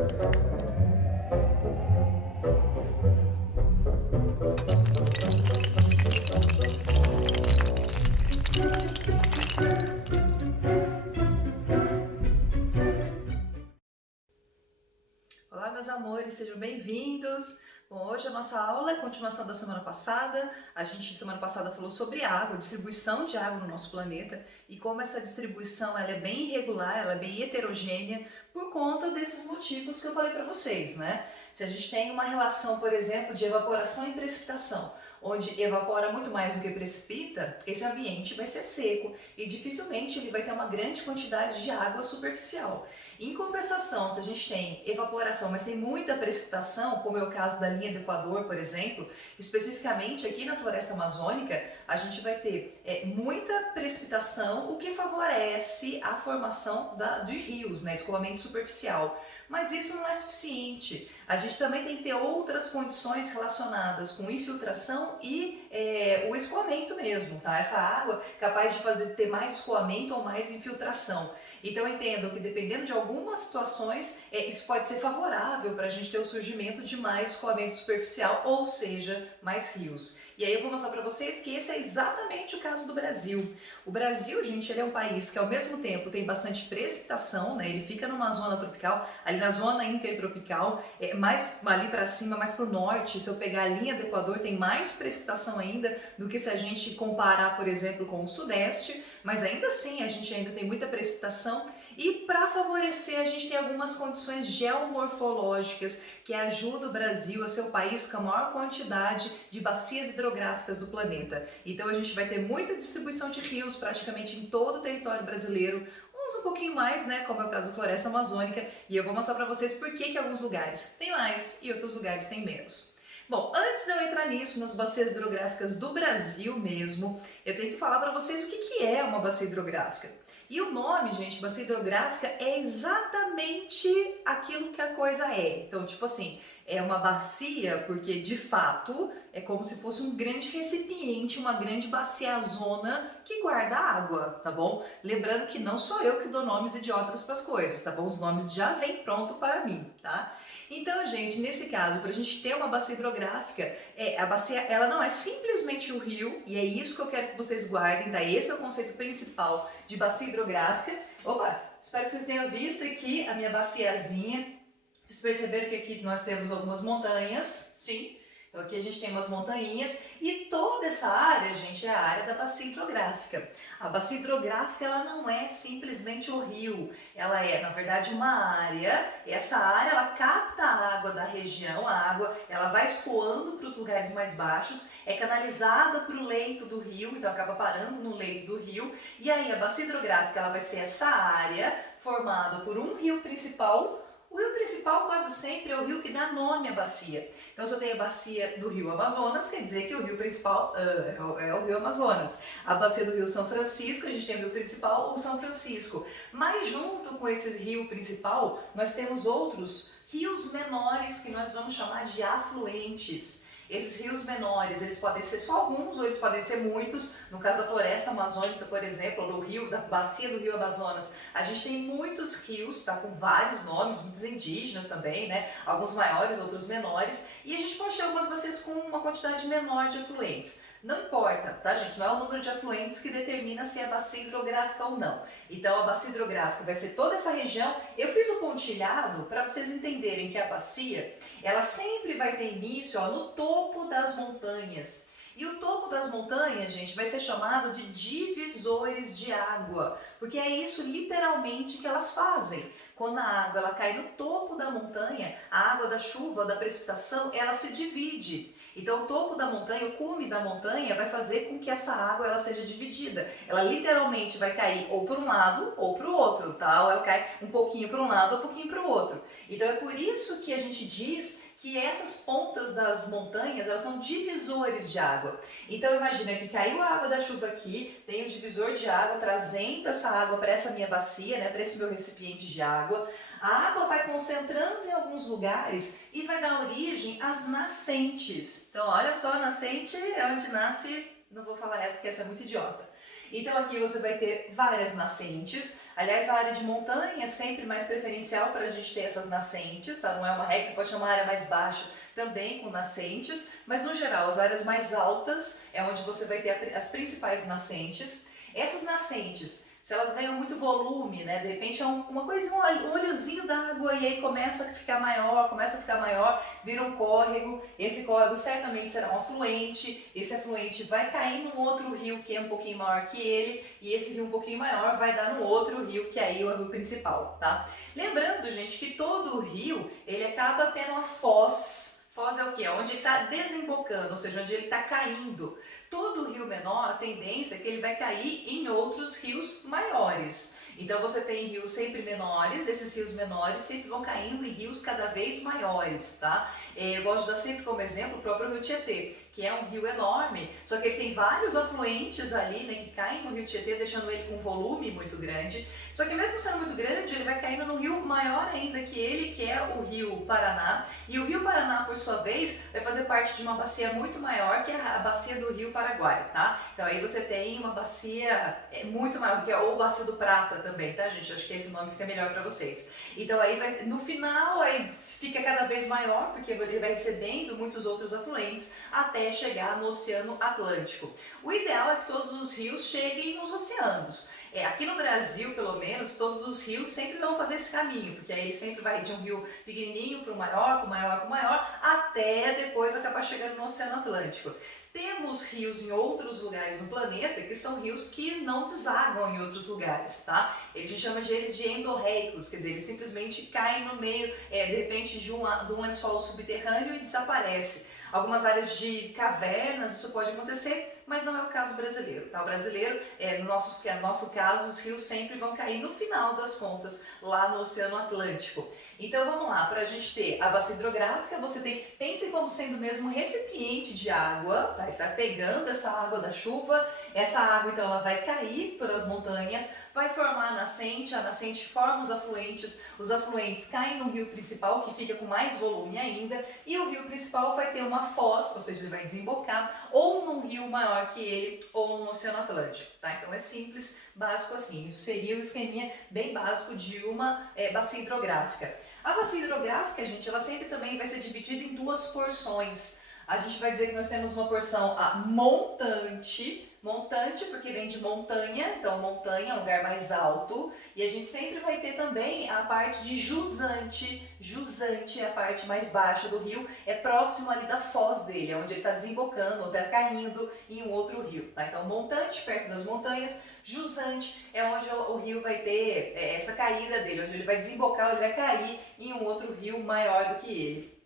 Olá, meus amores, sejam bem-vindos. Bom, hoje a nossa aula é a continuação da semana passada. A gente, semana passada, falou sobre água, distribuição de água no nosso planeta e como essa distribuição ela é bem irregular, ela é bem heterogênea por conta desses motivos que eu falei para vocês, né? Se a gente tem uma relação, por exemplo, de evaporação e precipitação, onde evapora muito mais do que precipita, esse ambiente vai ser seco e dificilmente ele vai ter uma grande quantidade de água superficial. Em compensação, se a gente tem evaporação, mas tem muita precipitação, como é o caso da linha do Equador, por exemplo, especificamente aqui na floresta amazônica, a gente vai ter muita precipitação, o que favorece a formação de rios, né, escoamento superficial. Mas isso não é suficiente. A gente também tem que ter outras condições relacionadas com infiltração e o escoamento mesmo, tá? Essa água capaz de ter mais escoamento ou mais infiltração. Então entendam que dependendo de algumas situações, isso pode ser favorável para a gente ter o surgimento de mais escoamento superficial, ou seja, mais rios. E aí eu vou mostrar para vocês que esse é exatamente o caso do Brasil. O Brasil, gente, ele é um país que ao mesmo tempo tem bastante precipitação, né? Ele fica numa zona tropical, ali na zona intertropical, mais ali para cima, mais para o norte, se eu pegar a linha do Equador, tem mais precipitação ainda do que se a gente comparar, por exemplo, com o sudeste, mas ainda assim a gente ainda tem muita precipitação. E para favorecer, a gente tem algumas condições geomorfológicas que ajudam o Brasil a ser o país com a maior quantidade de bacias hidrográficas do planeta. Então a gente vai ter muita distribuição de rios praticamente em todo o território brasileiro, uns um pouquinho mais, né, como é o caso da floresta amazônica, e eu vou mostrar para vocês por que alguns lugares têm mais e outros lugares têm menos. Bom, antes de eu entrar nisso, nas bacias hidrográficas do Brasil mesmo, eu tenho que falar para vocês o que é uma bacia hidrográfica. E o nome, gente, bacia hidrográfica é exatamente aquilo que a coisa é. Então, tipo assim, é uma bacia porque, de fato, é como se fosse um grande recipiente, uma grande baciazona que guarda água, tá bom? Lembrando que não sou eu que dou nomes idiotas para as coisas, tá bom? Os nomes já vêm pronto para mim, tá? Então, gente, nesse caso, para a gente ter uma bacia hidrográfica, a bacia ela não é simplesmente o rio, e é isso que eu quero que vocês guardem, tá? Esse é o conceito principal de bacia hidrográfica. Opa, espero que vocês tenham visto aqui a minha baciazinha. Vocês perceberam que aqui nós temos algumas montanhas, sim? Então aqui a gente tem umas montanhas e toda essa área, gente, é a área da bacia hidrográfica. A bacia hidrográfica ela não é simplesmente o rio, ela é, na verdade, uma área. Essa área ela capta a água da região, a água ela vai escoando para os lugares mais baixos, é canalizada para o leito do rio, então acaba parando no leito do rio. E aí a bacia hidrográfica ela vai ser essa área formada por um rio principal. O rio principal quase sempre é o rio que dá nome à bacia. Então, se eu tenho a bacia do rio Amazonas, quer dizer que o rio principal é o rio Amazonas. A bacia do rio São Francisco, a gente tem o rio principal, o São Francisco. Mas junto com esse rio principal, nós temos outros rios menores que nós vamos chamar de afluentes. Esses rios menores, eles podem ser só alguns ou eles podem ser muitos. No caso da floresta amazônica, por exemplo, ou do rio, da bacia do rio Amazonas, a gente tem muitos rios, tá, com vários nomes, muitos indígenas também, né? Alguns maiores, outros menores. E a gente pode ter algumas bacias com uma quantidade menor de afluentes. Não importa, tá, gente? Não é o número de afluentes que determina se é bacia hidrográfica ou não. Então, a bacia hidrográfica vai ser toda essa região. Eu fiz o pontilhado para vocês entenderem que a bacia, ela sempre vai ter início, ó, no topo das montanhas. E o topo das montanhas, gente, vai ser chamado de divisores de água, porque é isso literalmente que elas fazem. Quando a água ela cai no topo da montanha, a água da chuva, da precipitação, ela se divide. Então o topo da montanha, o cume da montanha vai fazer com que essa água ela seja dividida. Ela literalmente vai cair ou para um lado ou para o outro, tá? Ou ela cai um pouquinho para um lado ou um pouquinho para o outro. Então é por isso que a gente diz que essas pontas das montanhas, elas são divisores de água. Então imagina que caiu a água da chuva aqui, tem um divisor de água trazendo essa água para essa minha bacia, né, para esse meu recipiente de água. A água vai concentrando em alguns lugares e vai dar origem às nascentes. Então olha só, a nascente é onde nasce, não vou falar essa que essa é muito idiota. Então aqui você vai ter várias nascentes. Aliás, a área de montanha é sempre mais preferencial para a gente ter essas nascentes, tá? Não é uma regra, você pode chamar a área mais baixa também com nascentes, mas no geral as áreas mais altas é onde você vai ter as principais nascentes. Essas nascentes, se elas ganham muito volume, né, de repente é uma coisa, um olhozinho d'água e aí começa a ficar maior, vira um córrego, esse córrego certamente será um afluente, esse afluente vai cair num outro rio que é um pouquinho maior que ele, e esse rio um pouquinho maior vai dar no outro rio, que aí é o rio principal, tá? Lembrando, gente, que todo rio, ele acaba tendo uma foz. Foz é o que? É onde ele está desembocando, ou seja, onde ele está caindo. Todo rio menor, a tendência é que ele vai cair em outros rios maiores. Então você tem rios sempre menores, esses rios menores sempre vão caindo em rios cada vez maiores, tá? Eu gosto de dar sempre como exemplo o próprio rio Tietê, que é um rio enorme, só que ele tem vários afluentes ali, né, que caem no rio Tietê, deixando ele com um volume muito grande. Só que mesmo sendo muito grande, ele vai caindo no rio maior ainda que ele, que é o rio Paraná. E o rio Paraná, por sua vez, vai fazer parte de uma bacia muito maior, que é a bacia do rio Paraguai, tá? Então aí você tem uma bacia muito maior, que é ou bacia do Prata também, tá, gente? Acho que esse nome fica melhor para vocês. Então aí vai, no final aí fica cada vez maior, porque ele vai recebendo muitos outros afluentes até chegar no Oceano Atlântico. O ideal é que todos os rios cheguem nos oceanos. Aqui no Brasil, pelo menos, todos os rios sempre vão fazer esse caminho, porque aí ele sempre vai de um rio pequenininho para o maior, para o maior, para o maior, até depois acabar chegando no Oceano Atlântico. Temos rios em outros lugares no planeta que são rios que não desagam em outros lugares, tá? A gente chama eles de endorreicos, quer dizer, eles simplesmente caem no meio, de repente, de um lençol subterrâneo e desaparece. Algumas áreas de cavernas isso pode acontecer, mas não é o caso brasileiro, tá? O brasileiro, no nosso caso, os rios sempre vão cair no final das contas, lá no Oceano Atlântico. Então vamos lá, para a gente ter a bacia hidrográfica, você tem, pense como sendo mesmo um recipiente de água, tá? Ele está pegando essa água da chuva, essa água então ela vai cair pelas montanhas, vai formar a nascente forma os afluentes caem no rio principal, que fica com mais volume ainda, e o rio principal vai ter uma foz, ou seja, ele vai desembocar ou num rio maior que ele, ou no Oceano Atlântico, tá? Então é simples, básico assim, isso seria o esqueminha bem básico de uma bacia hidrográfica. A bacia hidrográfica, gente, ela sempre também vai ser dividida em duas porções. A gente vai dizer que nós temos uma porção montante porque vem de montanha, então montanha é um lugar mais alto, e a gente sempre vai ter também a parte de jusante. Jusante é a parte mais baixa do rio, é próximo ali da foz dele, onde ele está desembocando ou está caindo em um outro rio, tá? Então montante, perto das montanhas, jusante é onde o rio vai ter essa caída dele, onde ele vai desembocar, ele vai cair em um outro rio maior do que ele.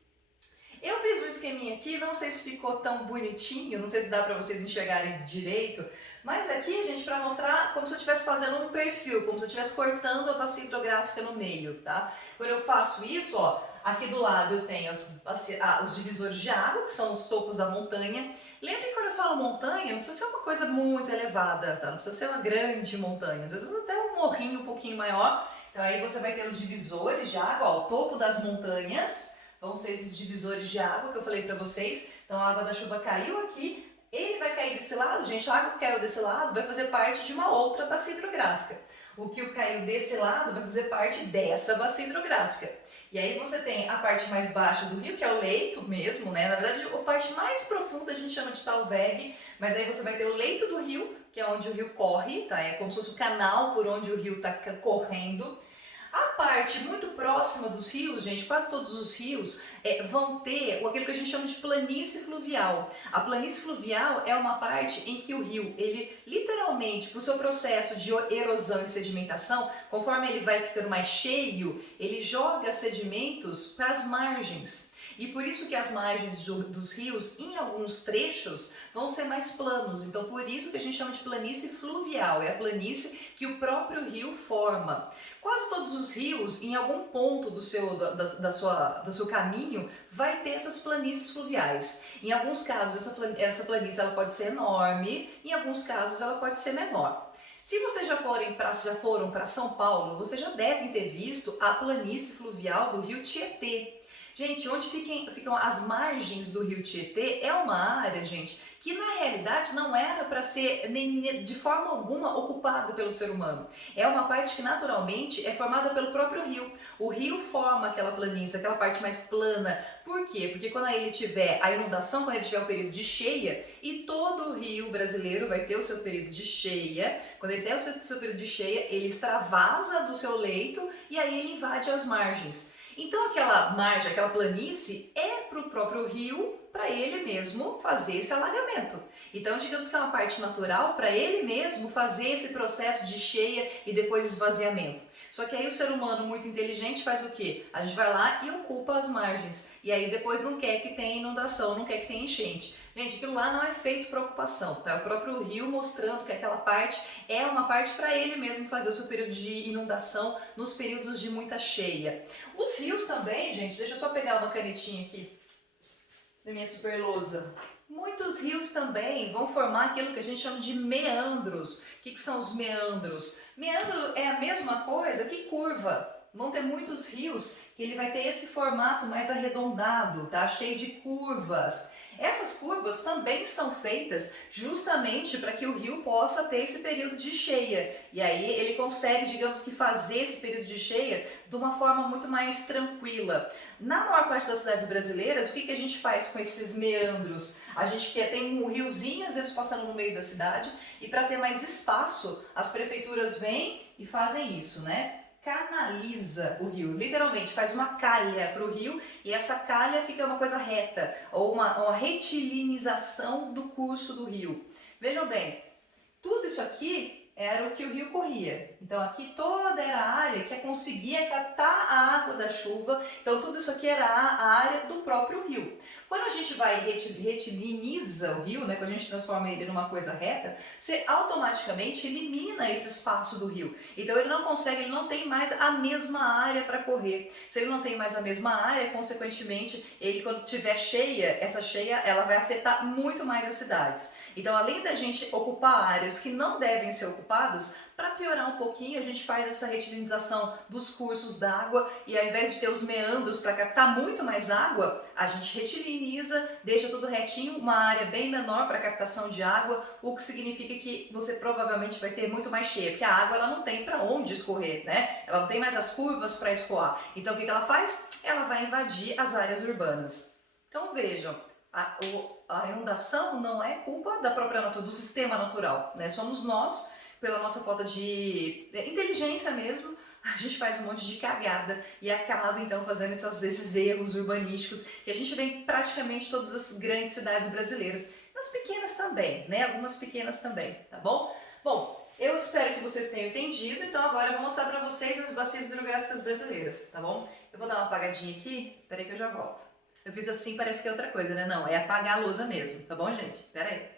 Eu fiz um esqueminha aqui, não sei se ficou tão bonitinho, não sei se dá para vocês enxergarem direito, mas aqui, gente, para mostrar como se eu estivesse fazendo um perfil, como se eu estivesse cortando a bacia hidrográfica no meio, tá? Quando eu faço isso, ó, aqui do lado eu tenho os divisores de água, que são os topos da montanha. Lembre que quando eu falo montanha, não precisa ser uma coisa muito elevada, tá? Não precisa ser uma grande montanha, às vezes até um morrinho um pouquinho maior. Então aí você vai ter os divisores de água, ó, o topo das montanhas, vão ser esses divisores de água que eu falei para vocês. Então a água da chuva caiu aqui, ele vai cair desse lado, gente, a água que caiu desse lado vai fazer parte de uma outra bacia hidrográfica. O que caiu desse lado vai fazer parte dessa bacia hidrográfica. E aí você tem a parte mais baixa do rio, que é o leito mesmo, né? Na verdade, a parte mais profunda a gente chama de talveg, mas aí você vai ter o leito do rio, que é onde o rio corre, tá? É como se fosse o canal por onde o rio está correndo. A parte muito próxima dos rios, gente, quase todos os rios vão ter aquilo que a gente chama de planície fluvial. A planície fluvial é uma parte em que o rio, ele literalmente, para o seu processo de erosão e sedimentação, conforme ele vai ficando mais cheio, ele joga sedimentos para as margens. E por isso que as margens dos rios, em alguns trechos, vão ser mais planos. Então, por isso que a gente chama de planície fluvial. É a planície que o próprio rio forma. Quase todos os rios, em algum ponto do seu caminho, vai ter essas planícies fluviais. Em alguns casos, essa planície ela pode ser enorme, em alguns casos ela pode ser menor. Se vocês já foram para São Paulo, vocês já devem ter visto a planície fluvial do rio Tietê. Gente, onde ficam as margens do rio Tietê é uma área, gente, que na realidade não era para ser nem de forma alguma ocupada pelo ser humano. É uma parte que naturalmente é formada pelo próprio rio. O rio forma aquela planície, aquela parte mais plana. Por quê? Porque quando ele tiver a inundação, quando ele tiver o período de cheia, e todo o rio brasileiro vai ter o seu período de cheia, quando ele tem o seu período de cheia, ele extravasa do seu leito e aí ele invade as margens. Então aquela margem, aquela planície é para o próprio rio, para ele mesmo fazer esse alagamento. Então digamos que é uma parte natural para ele mesmo fazer esse processo de cheia e depois esvaziamento. Só que aí o ser humano muito inteligente faz o quê? A gente vai lá e ocupa as margens. E aí depois não quer que tenha inundação, não quer que tenha enchente. Gente, aquilo lá não é feito para ocupação, tá? O próprio rio mostrando que aquela parte é uma parte para ele mesmo fazer o seu período de inundação nos períodos de muita cheia. Os rios também, gente, deixa eu só pegar uma canetinha aqui da minha super lousa. Muitos rios também vão formar aquilo que a gente chama de meandros. O que são os meandros? Meandro é a mesma coisa que curva. Vão ter muitos rios que ele vai ter esse formato mais arredondado, tá? Cheio de curvas. Essas curvas também são feitas justamente para que o rio possa ter esse período de cheia. E aí ele consegue, digamos que, fazer esse período de cheia de uma forma muito mais tranquila. Na maior parte das cidades brasileiras, o que a gente faz com esses meandros? A gente tem um riozinho, às vezes passando no meio da cidade, e para ter mais espaço, as prefeituras vêm e fazem isso, né? Canaliza o rio, literalmente faz uma calha para o rio e essa calha fica uma coisa reta, ou uma retilinização do curso do rio. Vejam bem, tudo isso aqui era o que o rio corria. Então aqui toda era a área que conseguia captar a água da chuva, então tudo isso aqui era a área do próprio rio. Quando a gente vai retiliniza o rio, né, quando a gente transforma ele numa coisa reta, você automaticamente elimina esse espaço do rio. Então ele não consegue, ele não tem mais a mesma área para correr. Se ele não tem mais a mesma área, consequentemente, ele quando tiver cheia, essa cheia ela vai afetar muito mais as cidades. Então, além da gente ocupar áreas que não devem ser ocupadas, para piorar um pouquinho, a gente faz essa retilinização dos cursos d'água e ao invés de ter os meandros para captar muito mais água, a gente retiliniza, deixa tudo retinho, uma área bem menor para captação de água, o que significa que você provavelmente vai ter muito mais cheia, porque a água ela não tem para onde escorrer, né? Ela não tem mais as curvas para escoar. Então, o que ela faz? Ela vai invadir as áreas urbanas. Então, vejam. A inundação não é culpa da própria natureza, do sistema natural, né? Somos nós, pela nossa falta de inteligência mesmo, a gente faz um monte de cagada e acaba então fazendo esses erros urbanísticos que a gente vê em praticamente todas as grandes cidades brasileiras, nas pequenas também, né? Algumas pequenas também, tá bom? Bom, eu espero que vocês tenham entendido, então agora eu vou mostrar para vocês as bacias hidrográficas brasileiras, tá bom? Eu vou dar uma apagadinha aqui, peraí que eu já volto. Eu fiz assim, parece que é outra coisa, né? Não, é apagar a lousa mesmo, tá bom, gente? Pera aí.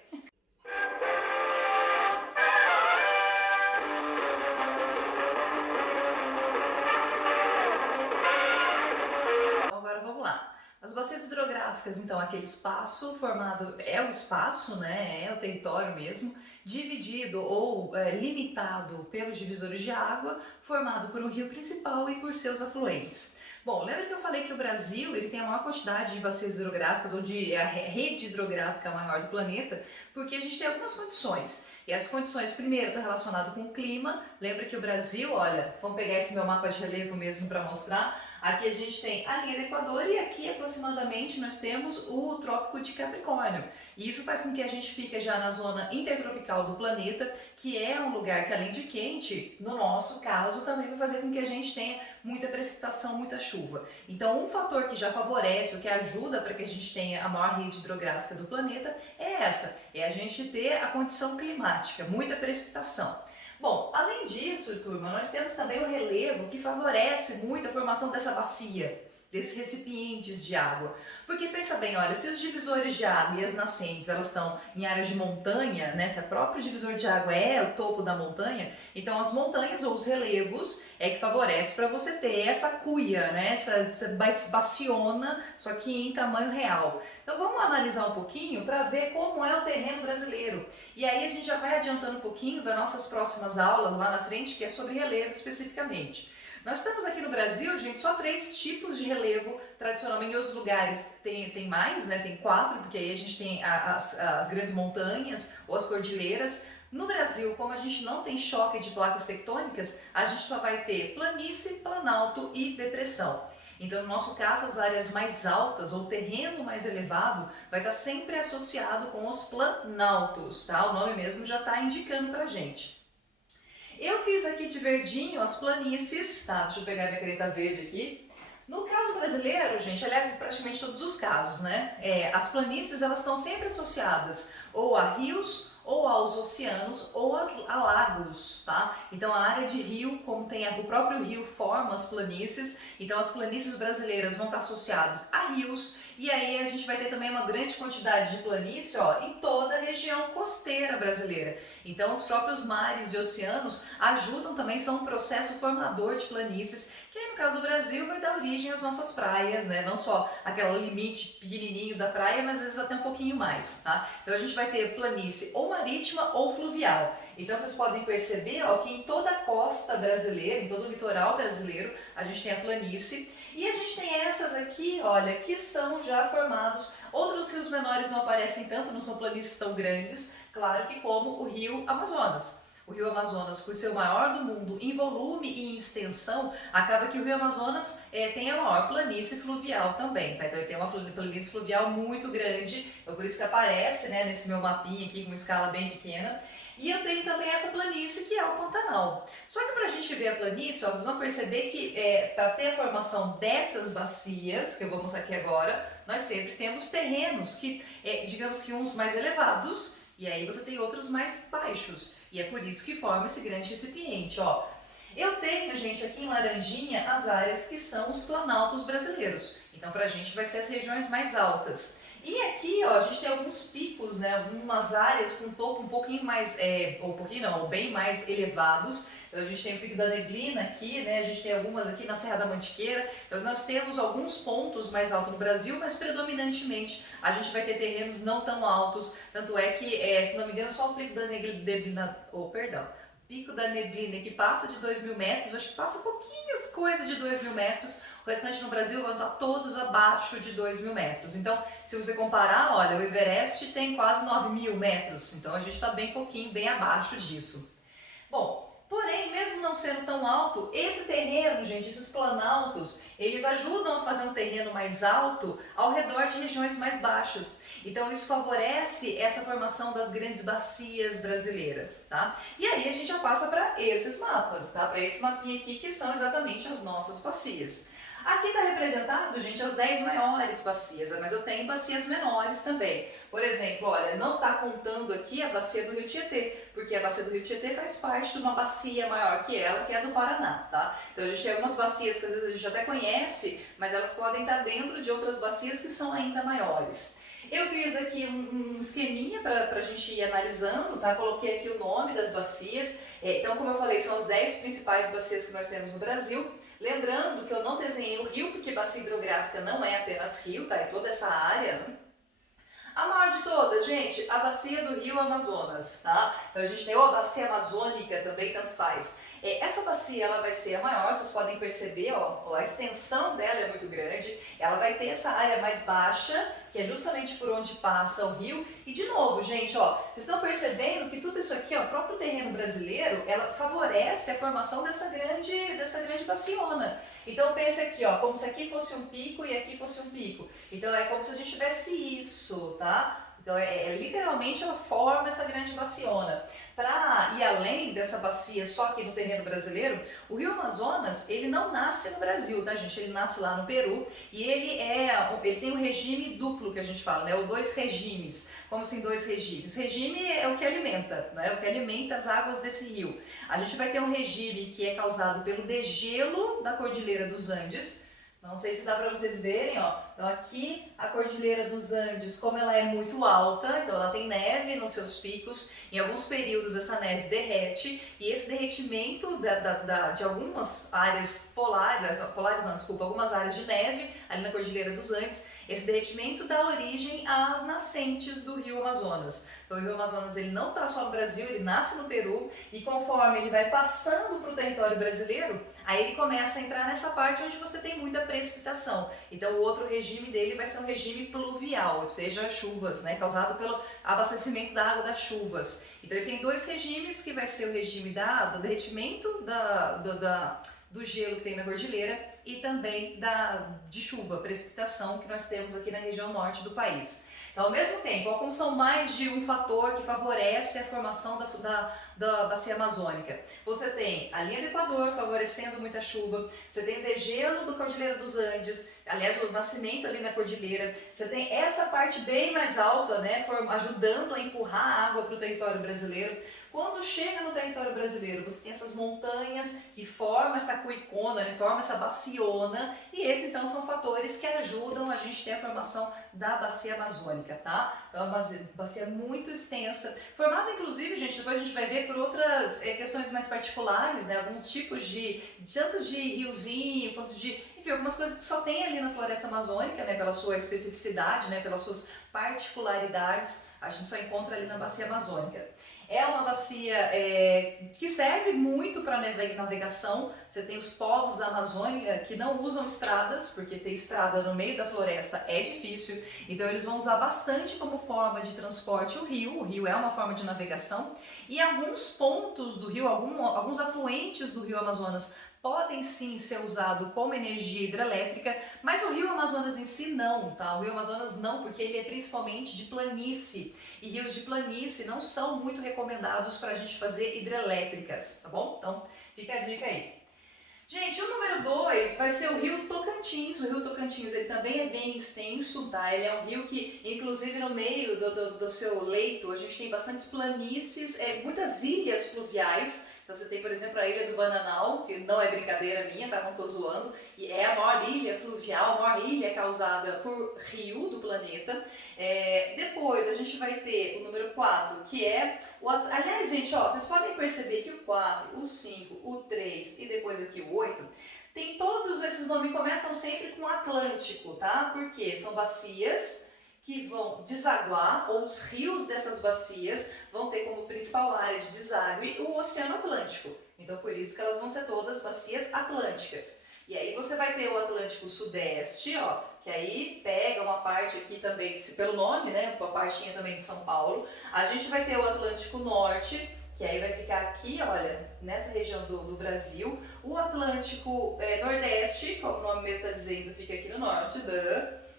Então, agora vamos lá. As bacias hidrográficas, então, aquele espaço formado, é o espaço, né? É o território mesmo, dividido ou limitado pelos divisores de água, formado por um rio principal e por seus afluentes. Bom, lembra que eu falei que o Brasil ele tem a maior quantidade de bacias hidrográficas, ou de a rede hidrográfica maior do planeta, porque a gente tem algumas condições. E as condições, primeiro, estão relacionadas com o clima. Lembra que o Brasil, olha, vamos pegar esse meu mapa de relevo mesmo para mostrar. Aqui a gente tem a linha do Equador e aqui aproximadamente nós temos o Trópico de Capricórnio. E isso faz com que a gente fique já na zona intertropical do planeta, que é um lugar que além de quente, no nosso caso, também vai fazer com que a gente tenha muita precipitação, muita chuva. Então um fator que já favorece, o que ajuda para que a gente tenha a maior rede hidrográfica do planeta é a gente ter a condição climática, muita precipitação. Bom, além disso, turma, nós temos também o relevo que favorece muito a formação dessa bacia, desses recipientes de água. Porque pensa bem, olha, se os divisores de água e as nascentes elas estão em áreas de montanha, né, se o próprio divisor de água é o topo da montanha, então as montanhas ou os relevos é que favorece para você ter essa cuia, né, essa baciona, só que em tamanho real. Então vamos analisar um pouquinho para ver como é o terreno brasileiro. E aí a gente já vai adiantando um pouquinho das nossas próximas aulas lá na frente, que é sobre relevo especificamente. Nós temos aqui no Brasil, gente, só 3 tipos de relevo. Tradicionalmente em outros lugares tem mais, né? Tem 4, porque aí a gente tem as grandes montanhas ou as cordilheiras. No Brasil, como a gente não tem choque de placas tectônicas, a gente só vai ter planície, planalto e depressão. Então, no nosso caso, as áreas mais altas ou terreno mais elevado vai estar sempre associado com os planaltos, tá? O nome mesmo já está indicando pra gente. Eu fiz aqui de verdinho as planícies, tá? Deixa eu pegar minha caneta verde aqui. No caso brasileiro, gente, aliás, em praticamente todos os casos, né? As planícies, elas estão sempre associadas ou a rios, ou aos oceanos, ou a lagos, tá? Então a área de rio, como tem o próprio rio forma as planícies, então as planícies brasileiras vão estar associadas a rios, e aí a gente vai ter também uma grande quantidade de planície, ó, em toda a região costeira brasileira. Então os próprios mares e oceanos ajudam também, são um processo formador de planícies, que aí no caso do Brasil vai dar origem às nossas praias, né? Não só aquele limite pequenininho da praia, mas às vezes até um pouquinho mais, tá? Então a gente vai ter planície ou marítima ou fluvial. Então vocês podem perceber, ó, que em toda a costa brasileira, em todo o litoral brasileiro, a gente tem a planície. E a gente tem essas aqui, olha, que são já formados. Outros rios menores não aparecem tanto, não são planícies tão grandes, claro que como o rio Amazonas. O rio Amazonas, por ser o maior do mundo em volume e em extensão, acaba que o rio Amazonas tem a maior planície fluvial também, tá? Então ele tem uma planície fluvial muito grande, então por isso que aparece, né, nesse meu mapinha aqui com uma escala bem pequena. E eu tenho também essa planície que é o Pantanal. Só que para a gente ver a planície, ó, vocês vão perceber que para ter a formação dessas bacias, que eu vou mostrar aqui agora, nós sempre temos terrenos que, digamos que uns mais elevados, e aí você tem outros mais baixos. E é por isso que forma esse grande recipiente, ó. Eu tenho, gente, aqui em laranjinha as áreas que são os planaltos brasileiros. Então pra gente vai ser as regiões mais altas. E aqui, ó, a gente tem alguns picos, né, algumas áreas com topo um pouquinho mais, ou um pouquinho não, bem mais elevados. Então a gente tem o Pico da Neblina aqui, né, a gente tem algumas aqui na Serra da Mantiqueira. Então nós temos alguns pontos mais altos no Brasil, mas predominantemente a gente vai ter terrenos não tão altos. Tanto é que, se não me engano, só o Pico da Neblina, Pico da Neblina, que passa de 2.000 metros, acho que passa pouquinhas coisas de 2.000 metros, o restante no Brasil vão estar todos abaixo de 2.000 metros. Então, se você comparar, olha, o Everest tem quase 9.000 metros, então a gente está bem pouquinho, bem abaixo disso. Bom, porém, mesmo não sendo tão alto, esse terreno, gente, esses planaltos, eles ajudam a fazer um terreno mais alto ao redor de regiões mais baixas. Então isso favorece essa formação das grandes bacias brasileiras, tá? E aí a gente já passa para esses mapas, tá? Para esse mapinha aqui que são exatamente as nossas bacias. Aqui está representado, gente, as 10 maiores bacias, mas eu tenho bacias menores também. Por exemplo, olha, não está contando aqui a bacia do Rio Tietê, porque a bacia do Rio Tietê faz parte de uma bacia maior que ela, que é a do Paraná, tá? Então a gente tem algumas bacias que às vezes a gente até conhece, mas elas podem estar dentro de outras bacias que são ainda maiores. Eu fiz aqui um esqueminha para a gente ir analisando, tá? Coloquei aqui o nome das bacias. Então, como eu falei, são as 10 principais bacias que nós temos no Brasil. Lembrando que eu não desenhei o rio, porque bacia hidrográfica não é apenas rio, tá? É toda essa área, né? A maior de todas, gente, a bacia do rio Amazonas, tá? Então a gente tem ou a bacia amazônica também, tanto faz. Essa bacia ela vai ser a maior, vocês podem perceber, ó, a extensão dela é muito grande, ela vai ter essa área mais baixa, que é justamente por onde passa o rio. E de novo, gente, ó, vocês estão percebendo que tudo isso aqui, ó, o próprio terreno brasileiro, ela favorece a formação dessa grande baciona. Então pense aqui, ó, como se aqui fosse um pico e aqui fosse um pico. Então é como se a gente tivesse isso, tá? Então literalmente ela forma essa grande baciona. Para ir além dessa bacia só aqui no terreno brasileiro, o rio Amazonas, ele não nasce no Brasil, tá, gente? Ele nasce lá no Peru e ele tem um regime duplo que a gente fala, né? Ou 2 regimes. Como assim 2 regimes? Regime é o que alimenta, né? O que alimenta as águas desse rio. A gente vai ter um regime que é causado pelo degelo da Cordilheira dos Andes. Não sei se dá para vocês verem, ó. Então aqui a Cordilheira dos Andes, como ela é muito alta, então ela tem neve nos seus picos, em alguns períodos essa neve derrete, e esse derretimento de algumas áreas polares não, desculpa, algumas áreas de neve ali na Cordilheira dos Andes, esse derretimento dá origem às nascentes do Rio Amazonas. Então o Rio Amazonas ele não está só no Brasil, ele nasce no Peru, e conforme ele vai passando para o território brasileiro, aí ele começa a entrar nessa parte onde você tem muita precipitação. Então o outro regime dele vai ser um regime pluvial, ou seja, chuvas, né, causado pelo abastecimento da água das chuvas. Então ele tem dois regimes, que vai ser o regime do derretimento do gelo que tem na cordilheira e também de chuva, precipitação que nós temos aqui na região norte do país. Então, ao mesmo tempo, como são mais de um fator que favorece a formação da bacia amazônica. Você tem a linha do Equador favorecendo muita chuva, você tem o degelo da Cordilheira dos Andes, aliás, o nascimento ali na cordilheira, você tem essa parte bem mais alta, né, ajudando a empurrar a água para o território brasileiro. Quando chega no território brasileiro, você tem essas montanhas que formam essa cuicona, né, formam essa baciona, e esses então são fatores que ajudam a gente ter a formação da bacia amazônica, tá? Então é uma bacia muito extensa, formada inclusive, gente, depois a gente vai ver por outras questões mais particulares, né, alguns tipos tanto de riozinho, quanto de, enfim, algumas coisas que só tem ali na floresta amazônica, né, pela sua especificidade, né, pelas suas particularidades, a gente só encontra ali na bacia amazônica. É uma bacia que serve muito para navegação. Você tem os povos da Amazônia que não usam estradas, porque ter estrada no meio da floresta é difícil. Então eles vão usar bastante como forma de transporte o rio. O rio é uma forma de navegação. E alguns pontos do rio, alguns afluentes do rio Amazonas podem sim ser usados como energia hidrelétrica, mas o rio Amazonas em si não, tá? O rio Amazonas não, porque ele é principalmente de planície, e rios de planície não são muito recomendados para a gente fazer hidrelétricas, tá bom? Então fica a dica aí. Gente, o número 2 vai ser o Rio Tocantins. O Rio Tocantins ele também é bem extenso, tá? Ele é um rio que, inclusive, no meio do seu leito, a gente tem bastantes planícies, muitas ilhas fluviais. Então você tem, por exemplo, a Ilha do Bananal, que não é brincadeira minha, tá? Não tô zoando, e é a maior ilha fluvial, a maior ilha causada por rio do planeta. Depois a gente vai ter o número 4, que é... Aliás, gente, ó, vocês podem perceber que o 4, o 5, o 3 e depois aqui o 8, tem todos esses nomes que começam sempre com Atlântico, tá? Porque são bacias que vão desaguar, ou os rios dessas bacias vão ter como principal área de deságue o Oceano Atlântico. Então, por isso que elas vão ser todas bacias atlânticas. E aí você vai ter o Atlântico Sudeste, ó, que aí pega uma parte aqui também, pelo nome, né, uma partinha também de São Paulo. A gente vai ter o Atlântico Norte, que aí vai ficar aqui, olha, nessa região do Brasil. O Atlântico Nordeste, como o nome mesmo está dizendo, fica aqui no norte,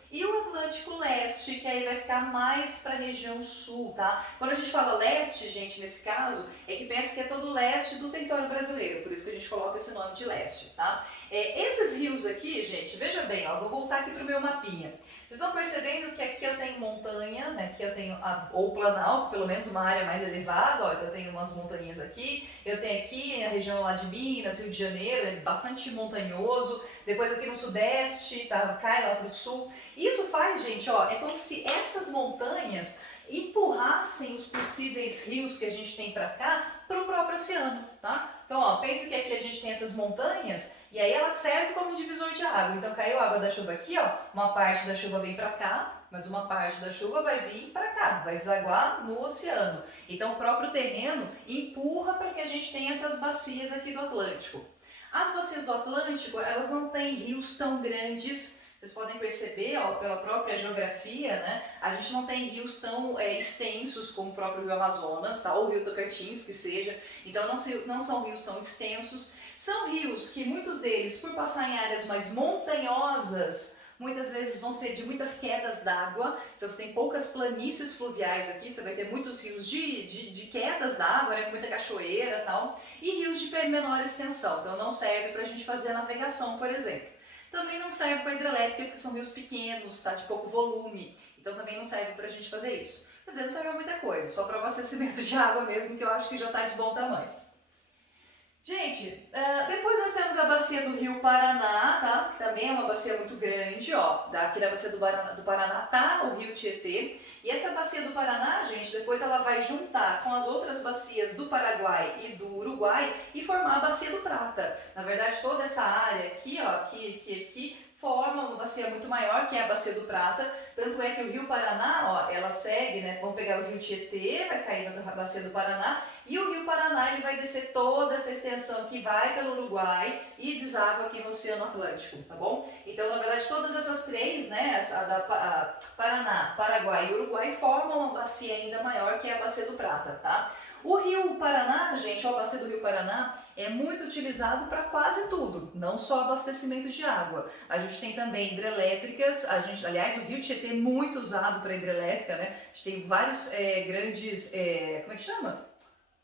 e o Atlântico Leste, que aí vai ficar mais para a região sul, tá? Quando a gente fala leste, gente, nesse caso, é que pensa que é todo o leste do território brasileiro, por isso que a gente coloca esse nome de leste, tá? Esses rios aqui, gente, veja bem, ó, vou voltar aqui para o meu mapinha. Vocês estão percebendo que aqui eu tenho montanha, né? Aqui eu tenho ou planalto, pelo menos uma área mais elevada, ó, então eu tenho umas montanhas aqui, eu tenho aqui a região lá de Minas, Rio de Janeiro, é bastante montanhoso, depois aqui no sudeste, tá? Cai lá para o sul. Isso faz, gente, ó, é como se essas montanhas empurrassem os possíveis rios que a gente tem para cá para o próprio oceano, tá? Então, ó, pensa que aqui a gente tem essas montanhas e aí ela serve como divisor de água. Então, caiu a água da chuva aqui, ó, uma parte da chuva vem para cá, mas uma parte da chuva vai vir para cá, vai desaguar no oceano. Então, o próprio terreno empurra para que a gente tenha essas bacias aqui do Atlântico. As bacias do Atlântico, elas não têm rios tão grandes. Vocês podem perceber, ó, pela própria geografia, né? A gente não tem rios tão extensos como o próprio Rio Amazonas, tá? Ou o Rio Tocantins, que seja. Então não são rios tão extensos. São rios que muitos deles, por passar em áreas mais montanhosas, muitas vezes vão ser de muitas quedas d'água. Então você tem poucas planícies fluviais aqui, você vai ter muitos rios de quedas d'água, né? Muita cachoeira e tal. E rios de menor extensão, então não serve para a gente fazer a navegação, por exemplo. Também não serve para hidrelétrica, porque são rios pequenos, tá? De pouco volume. Então também não serve para a gente fazer isso. Quer dizer, não serve para muita coisa, só para abastecimento de água mesmo, que eu acho que já está de bom tamanho. Gente, depois nós temos a bacia do Rio Paraná, tá? Que também é uma bacia muito grande, ó. Daqui da bacia do Paraná tá o Rio Tietê. E essa bacia do Paraná, gente, depois ela vai juntar com as outras bacias do Paraguai e do Uruguai e formar a bacia do Prata. Na verdade, toda essa área aqui, ó, aqui, forma uma bacia muito maior, que é a bacia do Prata. Tanto é que o Rio Paraná, ó, ela segue, né? Vamos pegar o Rio Tietê, vai cair na bacia do Paraná. E o Rio Paraná ele vai descer toda essa extensão que vai pelo Uruguai e deságua aqui no Oceano Atlântico, tá bom? Então, na verdade, todas essas três, né, a Paraná, Paraguai e Uruguai, formam uma bacia ainda maior que é a Bacia do Prata, tá? O Rio Paraná, gente, a bacia do Rio Paraná é muito utilizado para quase tudo, não só abastecimento de água. A gente tem também hidrelétricas, aliás, o Rio Tietê é muito usado para hidrelétrica, né? A gente tem vários grandes, como é que chama?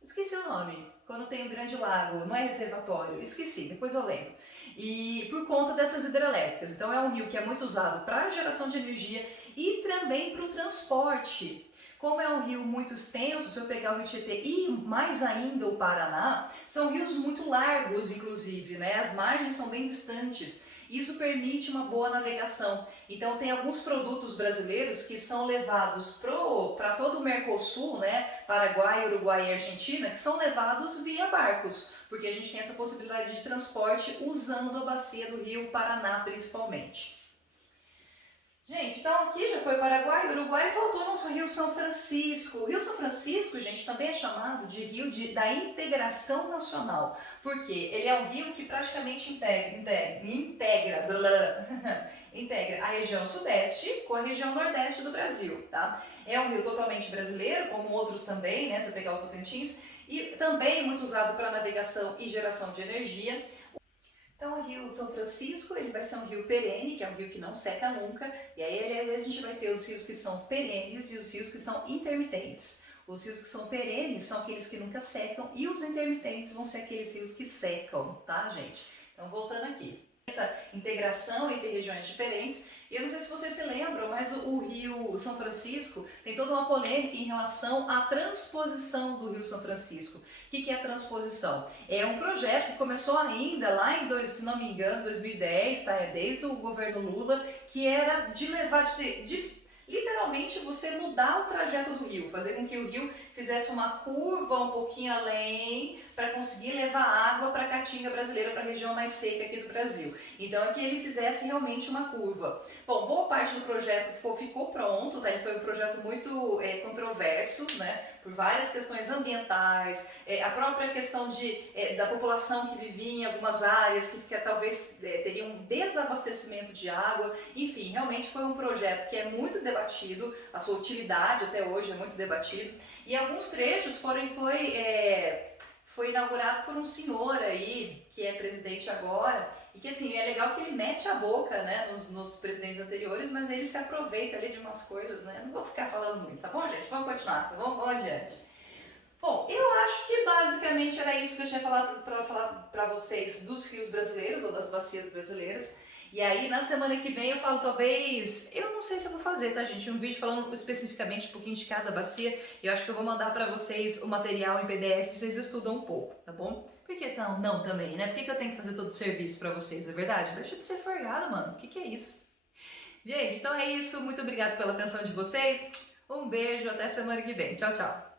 Esqueci o nome, quando tem um grande lago, não é reservatório, esqueci, depois eu lembro. E por conta dessas hidrelétricas, então é um rio que é muito usado para geração de energia e também para o transporte. Como é um rio muito extenso, se eu pegar o Rio Tietê e mais ainda o Paraná, são rios muito largos, inclusive, né? As margens são bem distantes. Isso permite uma boa navegação. Então tem alguns produtos brasileiros que são levados para todo o Mercosul, né? Paraguai, Uruguai e Argentina, que são levados via barcos, porque a gente tem essa possibilidade de transporte usando a bacia do Rio Paraná principalmente. Gente, então aqui já foi Paraguai, Uruguai, faltou nosso Rio São Francisco. O Rio São Francisco, gente, também é chamado de Rio da Integração Nacional, porque ele é um rio que praticamente integra a região sudeste com a região nordeste do Brasil, tá? É um rio totalmente brasileiro, como outros também, né, se eu pegar o Tocantins, e também muito usado para navegação e geração de energia. Então o Rio São Francisco ele vai ser um rio perene, que é um rio que não seca nunca, e aí a gente vai ter os rios que são perenes e os rios que são intermitentes. Os rios que são perenes são aqueles que nunca secam e os intermitentes vão ser aqueles rios que secam, tá, gente? Então voltando aqui. Essa integração entre regiões diferentes, e eu não sei se vocês se lembram, mas o Rio São Francisco tem toda uma polêmica em relação à transposição do Rio São Francisco. O que é a transposição? É um projeto que começou ainda lá em, se não me engano, 2010, tá? Desde o governo Lula, que era de levar, literalmente você mudar o trajeto do rio, fazer com que o rio fizesse uma curva um pouquinho além para conseguir levar água para a Caatinga brasileira, para a região mais seca aqui do Brasil. Então é que ele fizesse realmente uma curva. Bom, boa parte do projeto ficou pronto, tá? Ele foi um projeto muito controverso, né? Por várias questões ambientais, a própria questão da população que vivia em algumas áreas que talvez teriam um desabastecimento de água. Enfim, realmente foi um projeto que é muito debatido, a sua utilidade até hoje é muito debatido. E alguns trechos foi inaugurado por um senhor aí, que é presidente agora, e que assim, é legal que ele mete a boca, né, nos presidentes anteriores, mas ele se aproveita ali de umas coisas, né, não vou ficar falando muito, tá bom, gente? Vamos continuar, vamos adiante. Bom, eu acho que basicamente era isso que eu tinha falado para falar para vocês dos rios brasileiros, ou das bacias brasileiras. E aí, na semana que vem eu falo, talvez, eu não sei se eu vou fazer, tá, gente? Um vídeo falando especificamente um pouquinho de cada bacia. E eu acho que eu vou mandar pra vocês o material em PDF, vocês estudam um pouco, tá bom? Por que não também, né? Por que eu tenho que fazer todo o serviço pra vocês, é verdade? Deixa de ser forgado, mano. O que é isso? Gente, então é isso. Muito obrigada pela atenção de vocês. Um beijo, até semana que vem. Tchau, tchau.